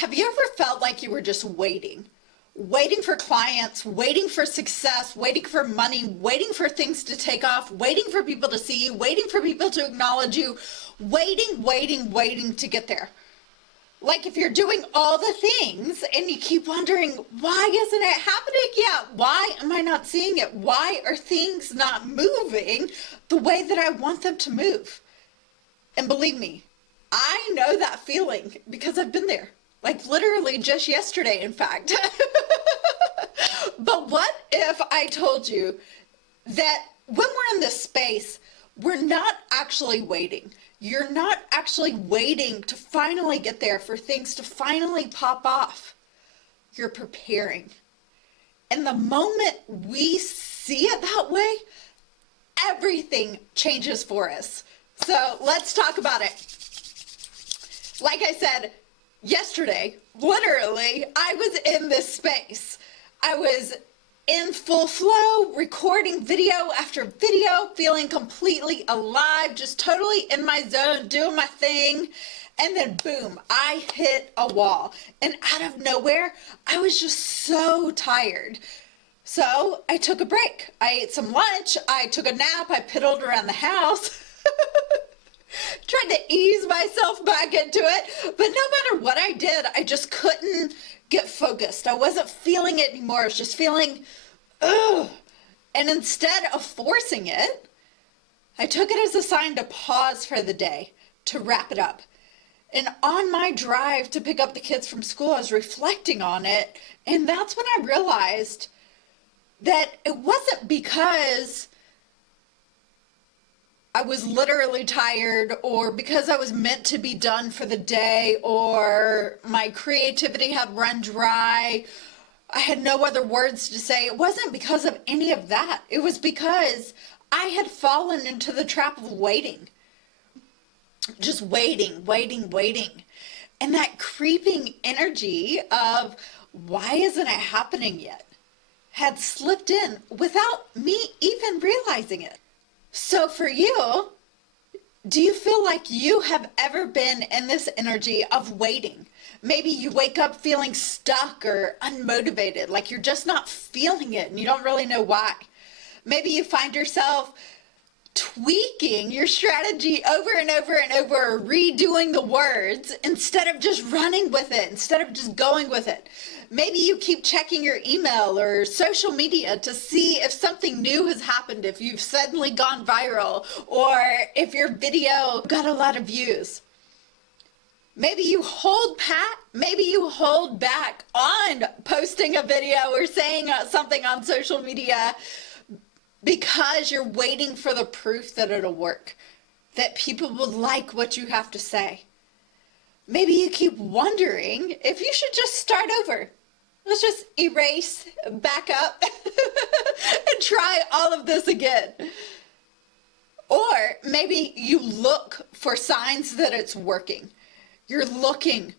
Have you ever felt like you were just waiting? Waiting for clients, waiting for success, waiting for money, waiting for things to take off, waiting for people to see you, waiting for people to acknowledge you, waiting to get there. Like if you're doing all the things and you keep wondering, why isn't it happening yet? Why am I not seeing it? Why are things not moving the way that I want them to move? And believe me, I know that feeling because I've been there. Like literally just yesterday, in fact. But what if I told you that when we're in this space, we're not actually waiting. You're not actually waiting to finally get there, for things to finally pop off. You're preparing. And the moment we see it that way, everything changes for us. So let's talk about it. Like I said, yesterday, literally, I was in this space. I was in full flow, recording video after video, feeling completely alive, just totally in my zone, doing my thing. And then boom, I hit a wall. And out of nowhere, I was just so tired. So I took a break. I ate some lunch. I took a nap. I piddled around the house. Tried to ease myself back into it, but no matter what I did, I just couldn't get focused. I wasn't feeling it anymore. I was just feeling, ugh. And instead of forcing it, I took it as a sign to pause for the day, to wrap it up. And on my drive to pick up the kids from school, I was reflecting on it, and that's when I realized that it wasn't because I was literally tired, or because I was meant to be done for the day, or my creativity had run dry. I had no other words to say. It wasn't because of any of that. It was because I had fallen into the trap of waiting. Just waiting. And that creeping energy of, why isn't it happening yet, had slipped in without me even realizing it. So for you, do you feel like you have ever been in this energy of waiting? Maybe you wake up feeling stuck or unmotivated, like you're just not feeling it and you don't really know why. Maybe you find yourself tweaking your strategy over and over and over, redoing the words instead of just running with it, instead of just going with it. Maybe you keep checking your email or social media to see if something new has happened, if you've suddenly gone viral, or if your video got a lot of views. Maybe you hold back on posting a video or saying something on social media because you're waiting for the proof that it'll work, that people will like what you have to say. Maybe you keep wondering if you should just start over. Let's just erase, back up, and try all of this again. Or maybe you look for signs that it's working. You're looking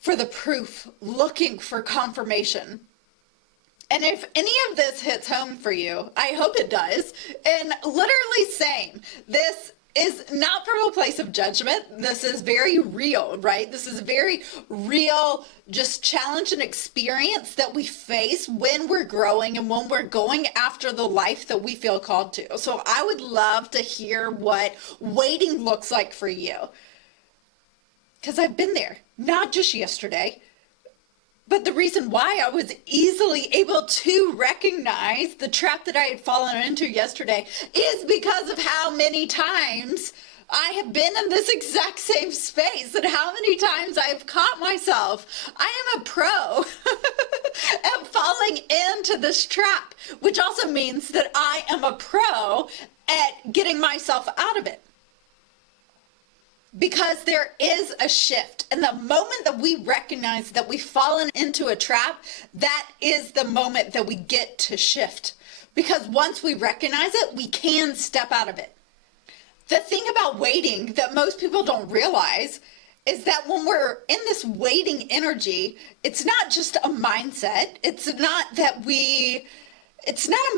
for the proof, looking for confirmation. And if any of this hits home for you, I hope it does. And literally same. This is not from a place of judgment. This is very real, right? This is very real, just challenge and experience that we face when we're growing and when we're going after the life that we feel called to. So I would love to hear what waiting looks like for you. Because I've been there, not just yesterday, but the reason why I was easily able to recognize the trap that I had fallen into yesterday is because of how many times I have been in this exact same space and how many times I've caught myself. I am a pro at falling into this trap, which also means that I am a pro at getting myself out of it. Because there is a shift, and the moment that we recognize that we've fallen into a trap, that is the moment that we get to shift. Because once we recognize it, we can step out of it. The thing about waiting that most people don't realize is that when we're in this waiting energy, it's not just a mindset. It's not a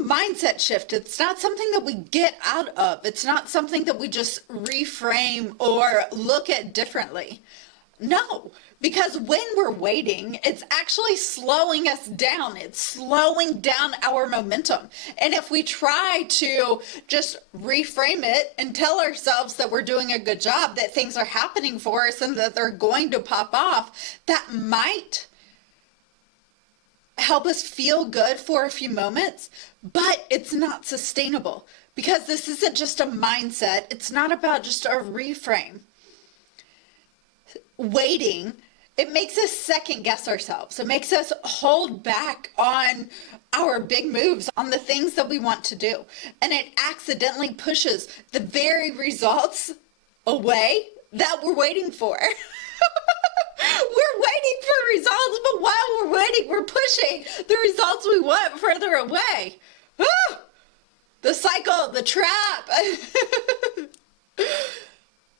mindset shift. It's not something that we get out of. It's not something that we just reframe or look at differently. No, Because when we're waiting, it's actually slowing us down. It's slowing down our momentum. And if we try to just reframe it and tell ourselves that we're doing a good job, that things are happening for us and that they're going to pop off, that might help us feel good for a few moments, but it's not sustainable because this isn't just a mindset. It's not about just a reframe. Waiting, it makes us second guess ourselves. It makes us hold back on our big moves, on the things that we want to do. And it accidentally pushes the very results away that we're waiting for. We're waiting for results, but while we're waiting, we're pushing the results we want further away. Ah! The cycle, the trap.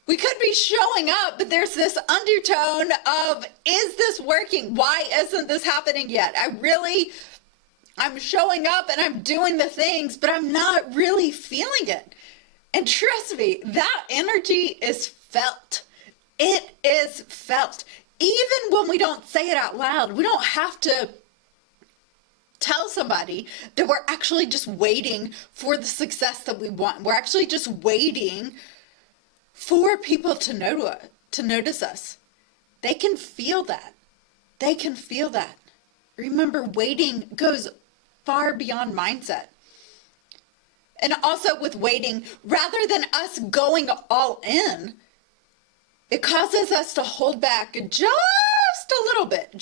We could be showing up, but there's this undertone of, is this working? Why isn't this happening yet? I'm showing up and I'm doing the things, but I'm not really feeling it. And trust me, that energy is felt. It is felt. Even when we don't say it out loud, we don't have to tell somebody that we're actually just waiting for the success that we want. We're actually just waiting for people to notice us. They can feel that. They can feel that. Remember, waiting goes far beyond mindset. And also with waiting, rather than us going all in, it causes us to hold back just a little bit.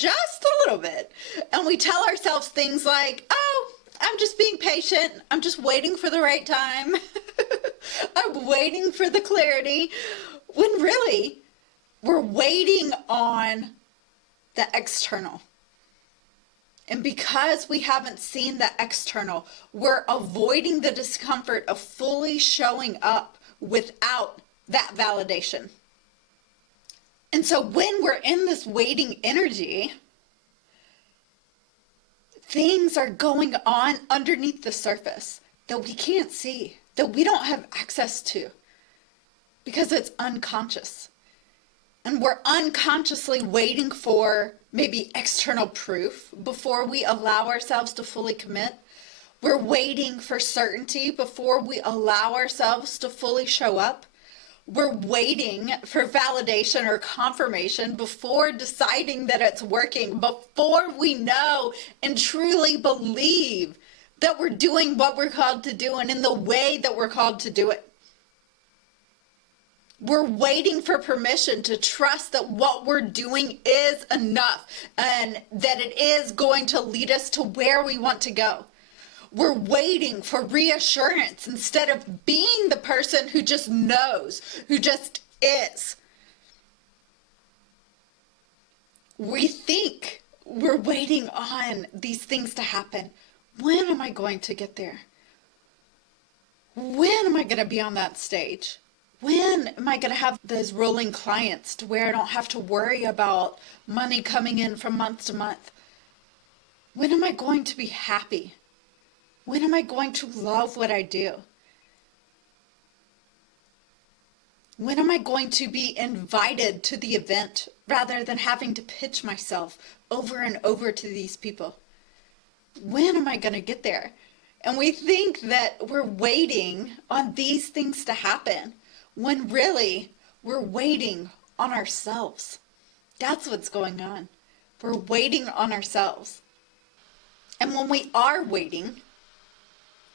And we tell ourselves things like, oh, I'm just being patient. I'm just waiting for the right time. I'm waiting for the clarity. When really, we're waiting on the external. And because we haven't seen the external, we're avoiding the discomfort of fully showing up without that validation. And so when we're in this waiting energy, things are going on underneath the surface that we can't see, that we don't have access to, because it's unconscious. And we're unconsciously waiting for maybe external proof before we allow ourselves to fully commit. We're waiting for certainty before we allow ourselves to fully show up. We're waiting for validation or confirmation before deciding that it's working, before we know and truly believe that we're doing what we're called to do and in the way that we're called to do it. We're waiting for permission to trust that what we're doing is enough and that it is going to lead us to where we want to go. We're waiting for reassurance instead of being the person who just knows, who just is. We think we're waiting on these things to happen. When am I going to get there? When am I going to be on that stage? When am I going to have those rolling clients to where I don't have to worry about money coming in from month to month? When am I going to be happy? When am I going to love what I do? When am I going to be invited to the event rather than having to pitch myself over and over to these people? When am I going to get there? And we think that we're waiting on these things to happen when really we're waiting on ourselves. That's what's going on. We're waiting on ourselves. And when we are waiting,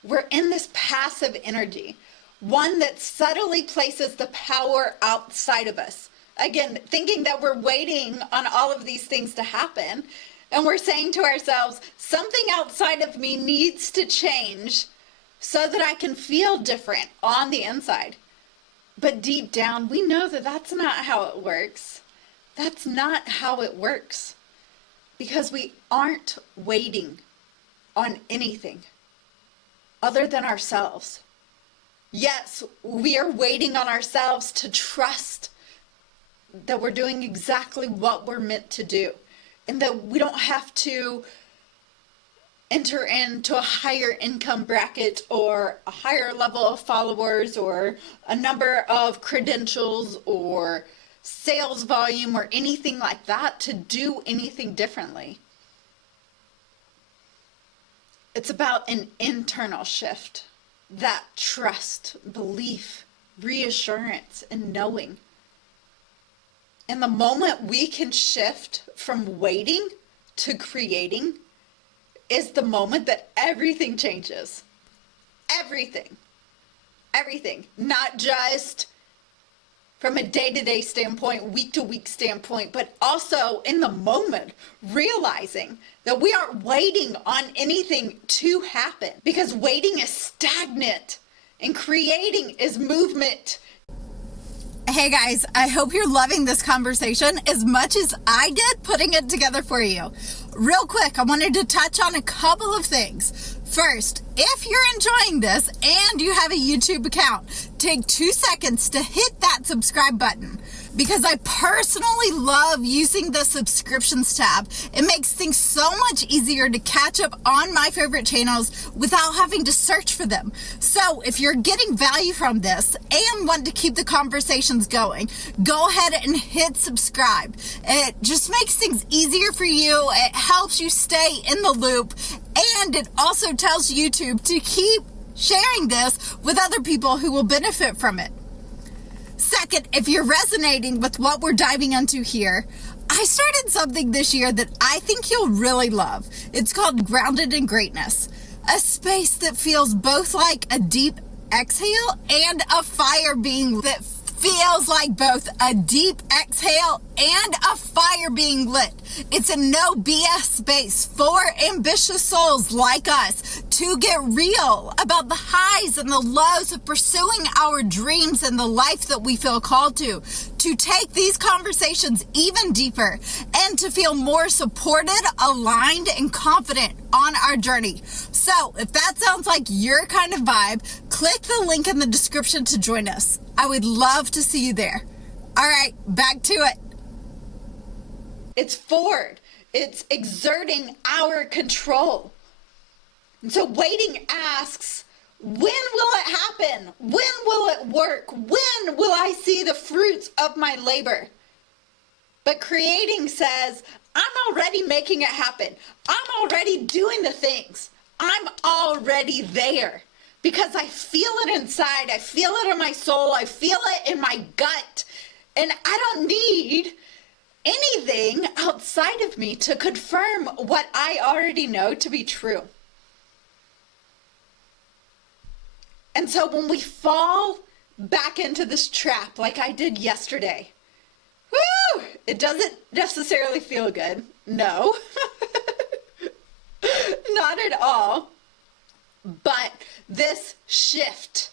we're in this passive energy, one that subtly places the power outside of us. Again, thinking that we're waiting on all of these things to happen, and we're saying to ourselves, something outside of me needs to change so that I can feel different on the inside. But deep down, we know that that's not how it works. That's not how it works, because we aren't waiting on anything other than ourselves. Yes, we are waiting on ourselves to trust that we're doing exactly what we're meant to do, and that we don't have to enter into a higher income bracket or a higher level of followers or a number of credentials or sales volume or anything like that to do anything differently. It's about an internal shift, that trust, belief, reassurance, and knowing. And the moment we can shift from waiting to creating is the moment that everything changes. Everything. Everything. Not just from a day-to-day standpoint, week-to-week standpoint, but also in the moment, realizing that we aren't waiting on anything to happen, because waiting is stagnant and creating is movement. Hey guys, I hope you're loving this conversation as much as I did putting it together for you. Real quick, I wanted to touch on a couple of things. First, if you're enjoying this and you have a YouTube account, take 2 seconds to hit that subscribe button, because I personally love using the subscriptions tab. It makes things so much easier to catch up on my favorite channels without having to search for them. So if you're getting value from this and want to keep the conversations going, go ahead and hit subscribe. It just makes things easier for you. It helps you stay in the loop, and it also tells YouTube to keep sharing this with other people who will benefit from it. Second, if you're resonating with what we're diving into here, I started something this year that I think you'll really love. It's called Grounded in Greatness, a space that feels both like a deep exhale and a fire being lit. Feels like both a deep exhale and a fire being lit. It's a no BS space for ambitious souls like us to get real about the highs and the lows of pursuing our dreams and the life that we feel called to take these conversations even deeper, and to feel more supported, aligned, and confident on our journey. So if that sounds like your kind of vibe, click the link in the description to join us. I would love to see you there. All right, back to it. It's forward. It's exerting our control. And so waiting asks, when will it happen? When will it work? When will I see the fruits of my labor? But creating says, I'm already making it happen. I'm already doing the things. I'm already there. Because I feel it inside, I feel it in my soul, I feel it in my gut, and I don't need anything outside of me to confirm what I already know to be true. And so when we fall back into this trap like I did yesterday, woo, it doesn't necessarily feel good. No, not at all. But this shift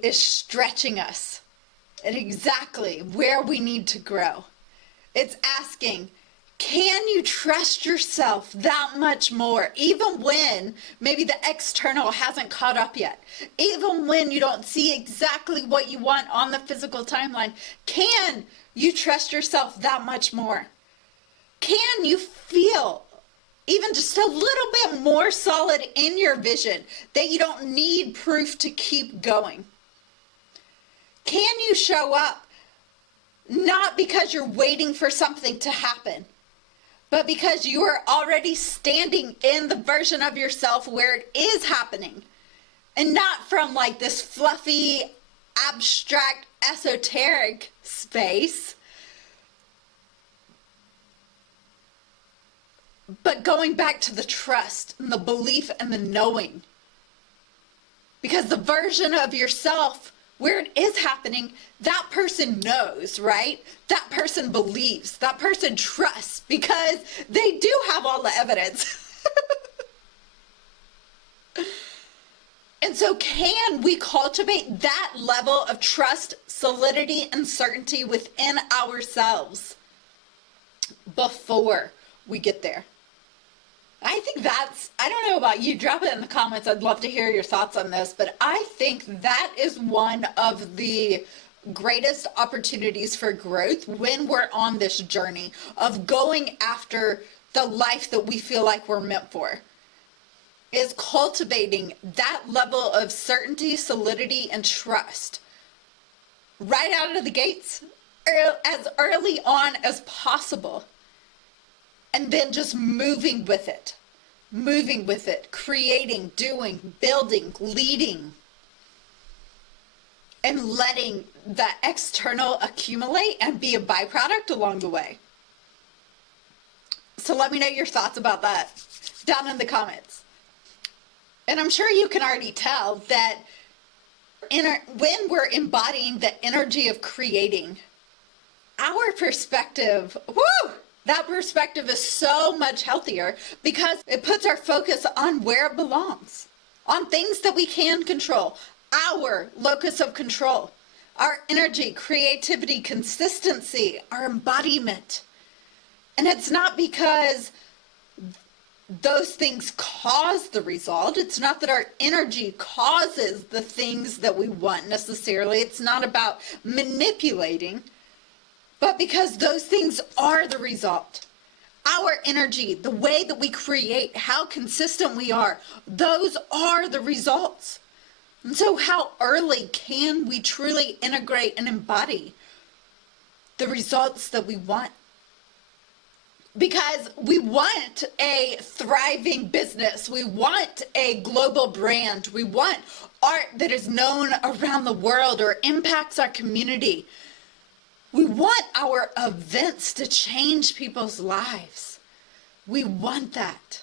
is stretching us at exactly where we need to grow. It's asking, can you trust yourself that much more, even when maybe the external hasn't caught up yet? Even when you don't see exactly what you want on the physical timeline, can you trust yourself that much more? Can you feel even just a little bit more solid in your vision that you don't need proof to keep going? Can you show up not because you're waiting for something to happen, but because you are already standing in the version of yourself where it is happening, and not from like this fluffy, abstract, esoteric space, but going back to the trust and the belief and the knowing. Because the version of yourself where it is happening, that person knows, right? That person believes, that person trusts, because they do have all the evidence. And so can we cultivate that level of trust, solidity, and certainty within ourselves before we get there? I think that's, I don't know about you, drop it in the comments. I'd love to hear your thoughts on this, but I think that is one of the greatest opportunities for growth when we're on this journey of going after the life that we feel like we're meant for, is cultivating that level of certainty, solidity, and trust right out of the gates as early on as possible. And then just moving with it, creating, doing, building, leading, and letting the external accumulate and be a byproduct along the way. So let me know your thoughts about that down in the comments. And I'm sure you can already tell that when we're embodying the energy of creating, our perspective, that perspective is so much healthier because it puts our focus on where it belongs, on things that we can control, our locus of control, our energy, creativity, consistency, our embodiment. And it's not because those things cause the result. It's not that our energy causes the things that we want necessarily. It's not about manipulating, but because those things are the result. Our energy, the way that we create, how consistent we are, those are the results. And so how early can we truly integrate and embody the results that we want? Because we want a thriving business. We want a global brand. We want art that is known around the world or impacts our community. We want our events to change people's lives. We want that.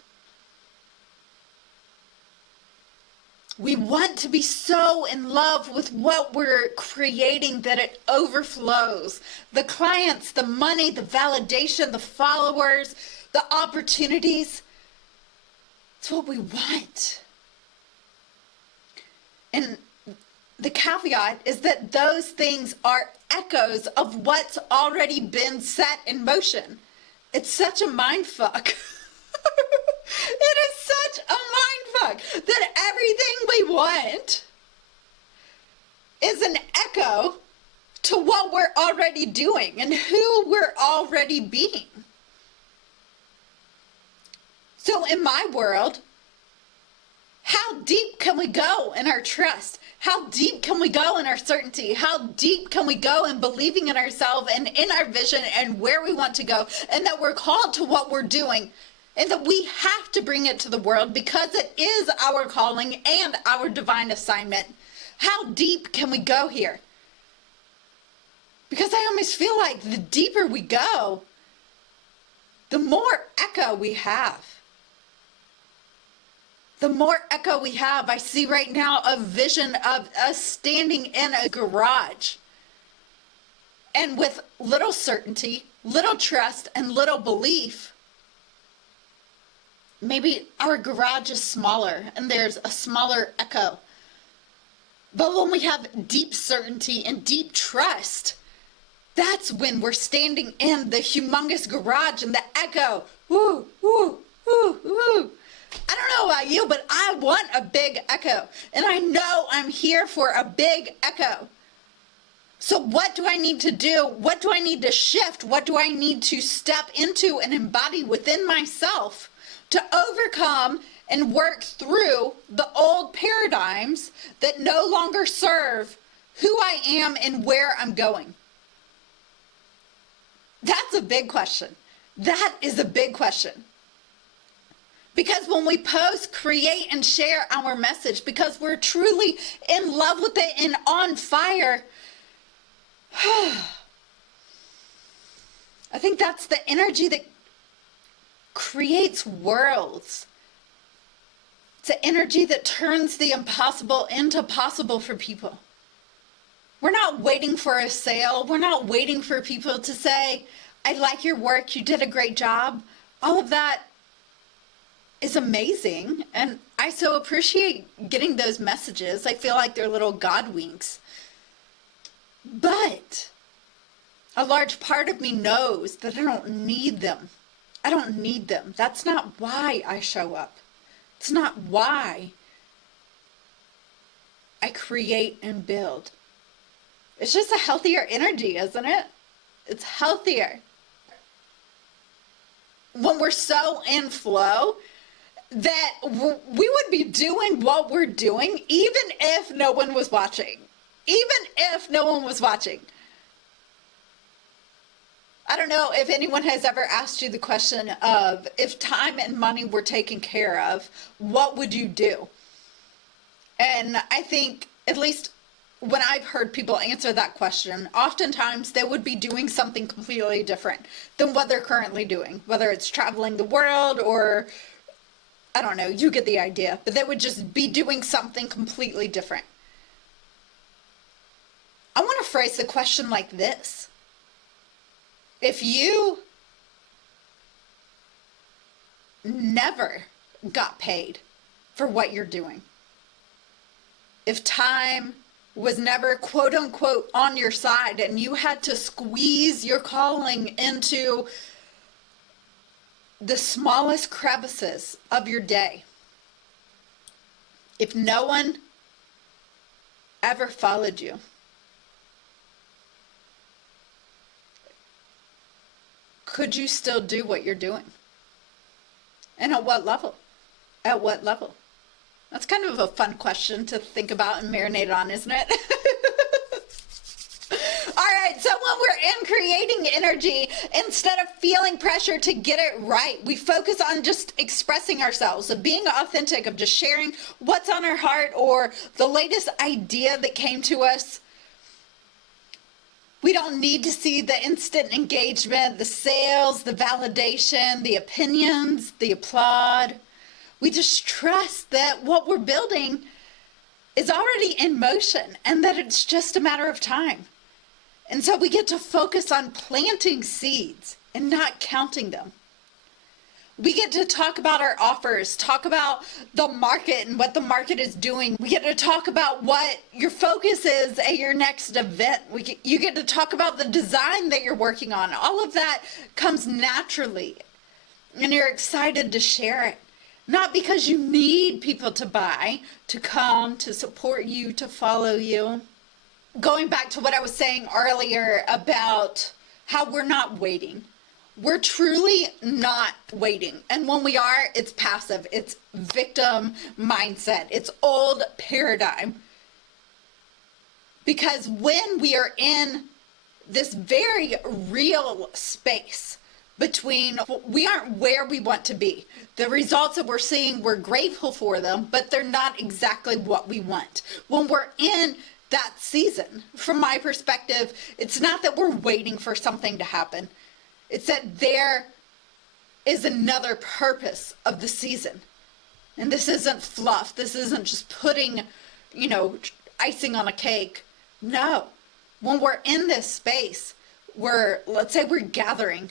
We want to be so in love with what we're creating that it overflows. The clients, the money, the validation, the followers, the opportunities. It's what we want. And the caveat is that those things are echoes of what's already been set in motion. It's such a mind fuck. It is such a mind fuck that everything we want is an echo to what we're already doing and who we're already being. So in my world, how deep can we go in our trust? How deep can we go in our certainty? How deep can we go in believing in ourselves and in our vision and where we want to go, and that we're called to what we're doing, and that we have to bring it to the world because it is our calling and our divine assignment? How deep can we go here? Because I almost feel like the deeper we go, the more echo we have. The more echo we have. I see right now a vision of us standing in a garage, and with little certainty, little trust, and little belief. Maybe our garage is smaller and there's a smaller echo. But when we have deep certainty and deep trust, that's when we're standing in the humongous garage and the echo. Woo, woo, woo, woo. I don't know about you, but I want a big echo. And I know I'm here for a big echo. So what do I need to do? What do I need to shift? What do I need to step into and embody within myself to overcome and work through the old paradigms that no longer serve who I am and where I'm going? That's a big question. That is a big question. Because when we post, create, and share our message, because we're truly in love with it and on fire, I think that's the energy that creates worlds. It's an energy that turns the impossible into possible for people. We're not waiting for a sale. We're not waiting for people to say, I like your work, you did a great job. All of that is amazing, and I so appreciate getting those messages. I feel like they're little God winks. But a large part of me knows that I don't need them. I don't need them. That's not why I show up. It's not why I create and build. It's just a healthier energy, isn't it? It's healthier. When we're so in flow, that we would be doing what we're doing even if no one was watching. even if no one was watching. I don't know if anyone has ever asked you the question of, if time and money were taken care of, what would you do? And I think, at least when I've heard people answer that question, oftentimes they would be doing something completely different than what they're currently doing, whether it's traveling the world or, I don't know, you get the idea, but they would just be doing something completely different. I want to phrase the question like this. If you never got paid for what you're doing, if time was never quote unquote on your side and you had to squeeze your calling into the smallest crevices of your day, if no one ever followed you, could you still do what you're doing? And at what level? At what level? That's kind of a fun question to think about and marinate on, isn't it? All right, so when we're in creating energy, instead of feeling pressure to get it right, we focus on just expressing ourselves, of being authentic, of just sharing what's on our heart or the latest idea that came to us. We don't need to see the instant engagement, the sales, the validation, the opinions, the applaud. We just trust that what we're building is already in motion and that it's just a matter of time. And so we get to focus on planting seeds and not counting them. We get to talk about our offers, talk about the market and what the market is doing. We get to talk about what your focus is at your next event. You get to talk about the design that you're working on. All of that comes naturally, and you're excited to share it. Not because you need people to buy, to come, to support you, to follow you. Going back to what I was saying earlier about how we're not waiting. We're truly not waiting. And when we are, it's passive. It's victim mindset. It's old paradigm. Because when we are in this very real space between, we aren't where we want to be. The results that we're seeing, we're grateful for them, but they're not exactly what we want. When we're in that season, from my perspective, it's not that we're waiting for something to happen. It's that there is another purpose of the season. And this isn't fluff. This isn't just putting, icing on a cake. No. When we're in this space, let's say we're gathering.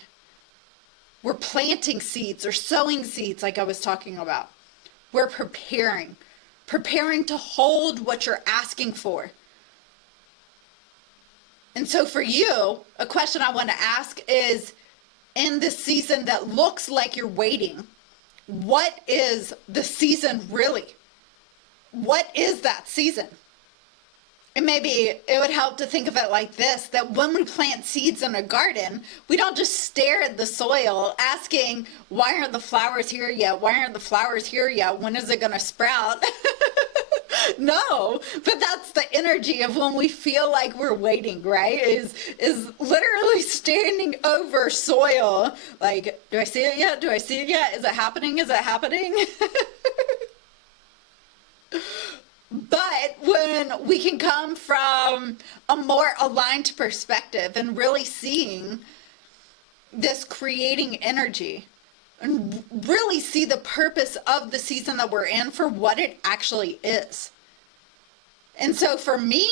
We're planting seeds or sowing seeds like I was talking about. We're preparing to hold what you're asking for. And so for you, a question I want to ask is, in this season that looks like you're waiting, what is the season really? What is that season? And maybe it would help to think of it like this, that when we plant seeds in a garden, we don't just stare at the soil asking, why aren't the flowers here yet? Why aren't the flowers here yet? When is it going to sprout? No, but that's the energy of when we feel like we're waiting, right? Is literally standing over soil. Like, do I see it yet? Do I see it yet? Is it happening? Is it happening? But when we can come from a more aligned perspective and really seeing this creating energy and really see the purpose of the season that we're in for what it actually is. And so for me,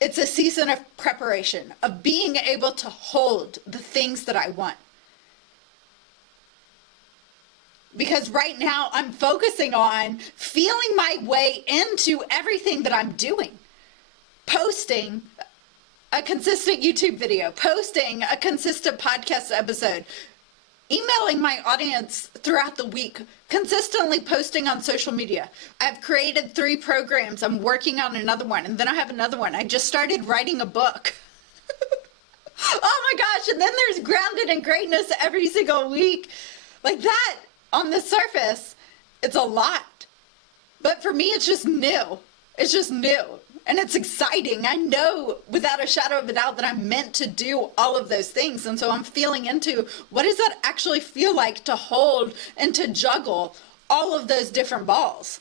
it's a season of preparation, of being able to hold the things that I want. Because right now I'm focusing on feeling my way into everything that I'm doing. Posting a consistent YouTube video, posting a consistent podcast episode, emailing my audience throughout the week, consistently posting on social media. I've created 3 programs. I'm working on another one, and then I have another one. I just started writing a book. Oh my gosh, and then there's Grounded in Greatness every single week. Like that, on the surface, it's a lot. But for me, it's just new. It's just new. and it's exciting. I know without a shadow of a doubt that I'm meant to do all of those things. And so I'm feeling into what does that actually feel like to hold and to juggle all of those different balls?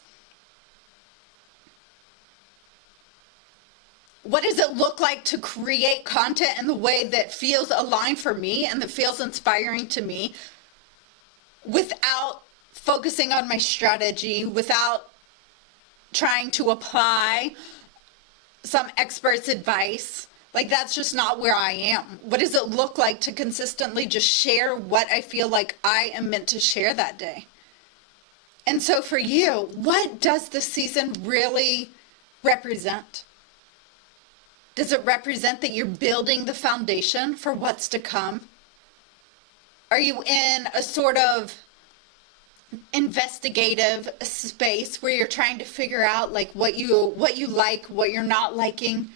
What does it look like to create content in the way that feels aligned for me and that feels inspiring to me without focusing on my strategy, without trying to apply some expert's advice? Like, that's just not where I am. What does it look like to consistently just share what I feel like I am meant to share that day? And so for you, what does this season really represent? Does it represent that you're building the foundation for what's to come? Are you in a sort of investigative space where you're trying to figure out like what you like, what you're not liking,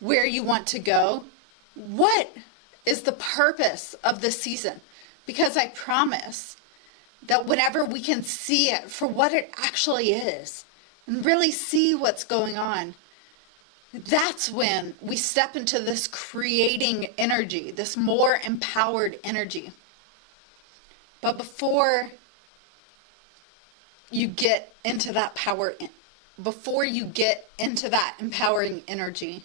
where you want to go? What is the purpose of this season? Because I promise that whenever we can see it for what it actually is and really see what's going on, that's when we step into this creating energy, this more empowered energy. But before you get into that power, before you get into that empowering energy,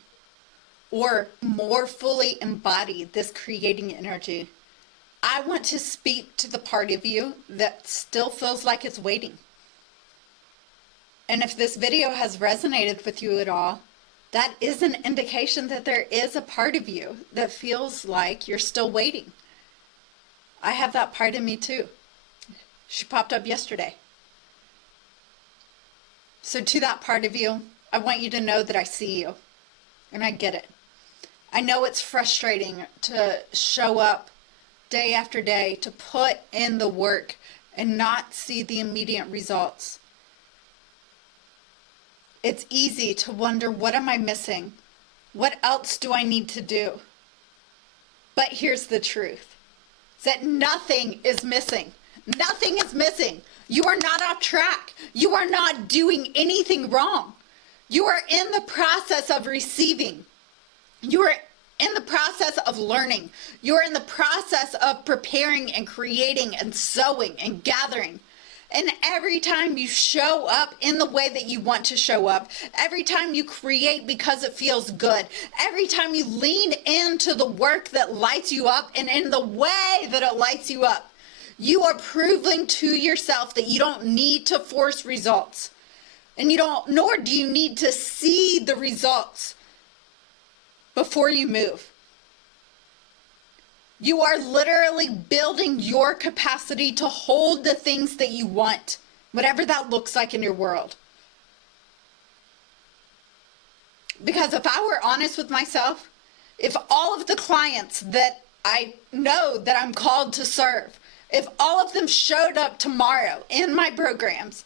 or more fully embody this creating energy, I want to speak to the part of you that still feels like it's waiting. And if this video has resonated with you at all, that is an indication that there is a part of you that feels like you're still waiting. I have that part in me too. She popped up yesterday. So to that part of you, I want you to know that I see you and I get it. I know it's frustrating to show up day after day, to put in the work and not see the immediate results. It's easy to wonder, what am I missing? What else do I need to do? But here's the truth, that nothing is missing. Nothing is missing. You are not off track. You are not doing anything wrong. You are in the process of receiving. You are in the process of learning. You are in the process of preparing and creating and sowing and gathering. And every time you show up in the way that you want to show up, every time you create because it feels good, every time you lean into the work that lights you up and in the way that it lights you up, you are proving to yourself that you don't need to force results. And nor do you need to see the results before you move. You are literally building your capacity to hold the things that you want, whatever that looks like in your world. Because if I were honest with myself, if all of the clients that I know that I'm called to serve, if all of them showed up tomorrow in my programs,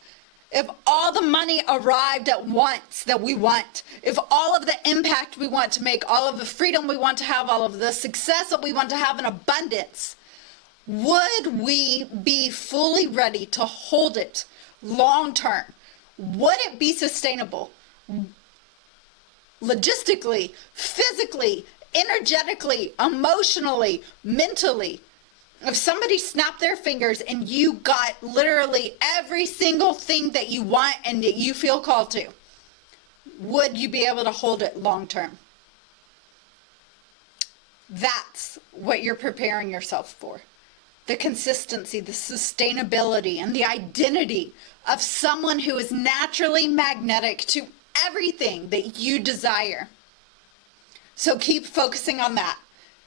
if all the money arrived at once that we want, if all of the impact we want to make, all of the freedom we want to have, all of the success that we want to have in abundance, would we be fully ready to hold it long term? Would it be sustainable? Logistically, physically, energetically, emotionally, mentally? If somebody snapped their fingers and you got literally every single thing that you want and that you feel called to, would you be able to hold it long term? That's what you're preparing yourself for. The consistency, the sustainability, and the identity of someone who is naturally magnetic to everything that you desire. So keep focusing on that.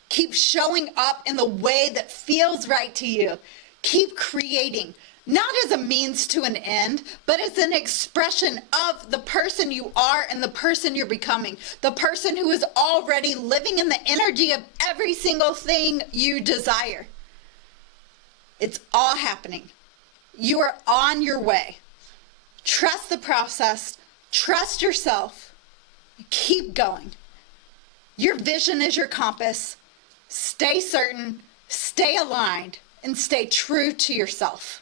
Keep showing up in the way that feels right to you. Keep creating, not as a means to an end, but as an expression of the person you are and the person you're becoming. The person who is already living in the energy of every single thing you desire. It's all happening. You are on your way. Trust the process. Trust yourself. Keep going. Your vision is your compass. Stay certain, stay aligned, and stay true to yourself.